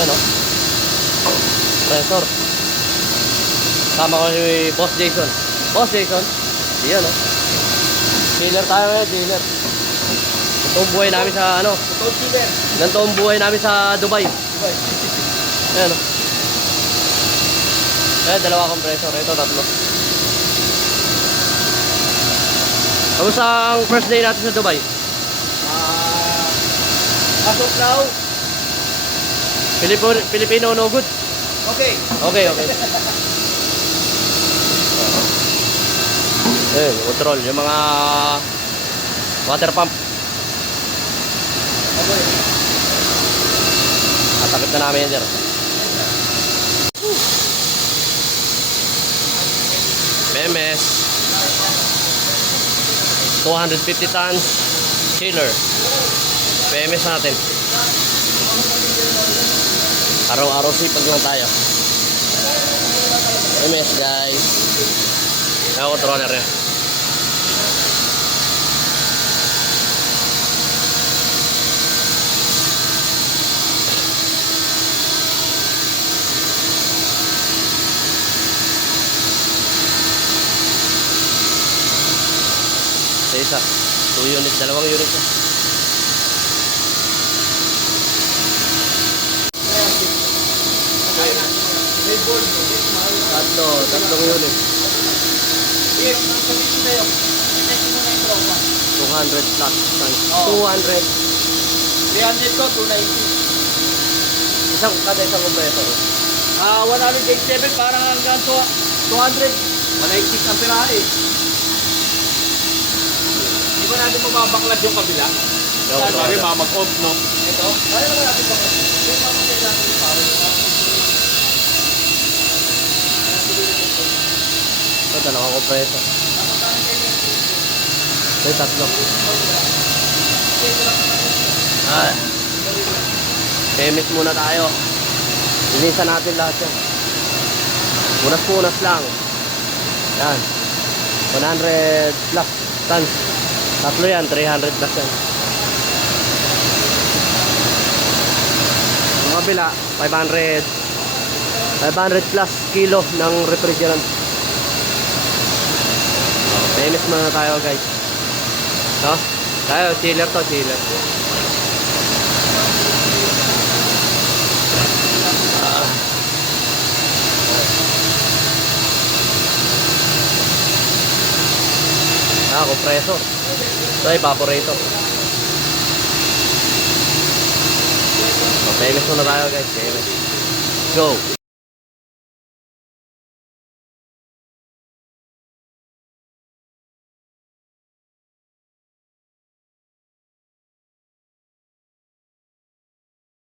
Ayan o. Compressor. Sama ko si Boss Jason. Boss Jason. Ayan o. Dealer tayo ngayon, dealer. Ito ang buhay namin sa ano. Ganito ang buhay namin sa Dubai. Ayan o. Ayan, dalawa compressor. Ito, tatlo. Kamusta ang first day natin sa Dubai? As of now, Filipino no good? okay. Okay. Ayan, control. Yung mga water pump. Okay. Natakip na namin yan dyan. BMS 250 tons chiller. BMS natin. Araw-araw sipag lang tayo. BMS guys. Yung controller niya. Isa, 2 unit, dalawang unit na. Tatlong unit. 200 plus tons. 200. 300 ko, 290. Isang compressor. 187 parang hanggang 200. 196 ang pirahe. Di ba natin mababaklas yung kabila? Sabi mag-off, no? Ito? Kaya naman natin baklas. Yung mamatay natin yung power. Ito, dalawang compressor. Ito, tatlo. Temis muna tayo. Linisan natin lahat yan. Punas lang. Yan. 100 plus tons. Tatlo yan, 300 plus yan. Yung kabila, 500 plus kilo ng refrigerant. Temis muna tayo guys. No? Tayo, chiller to, chiller. Compressor. Ito, evaporator. So, famous muna tayo guys. Famous. Go!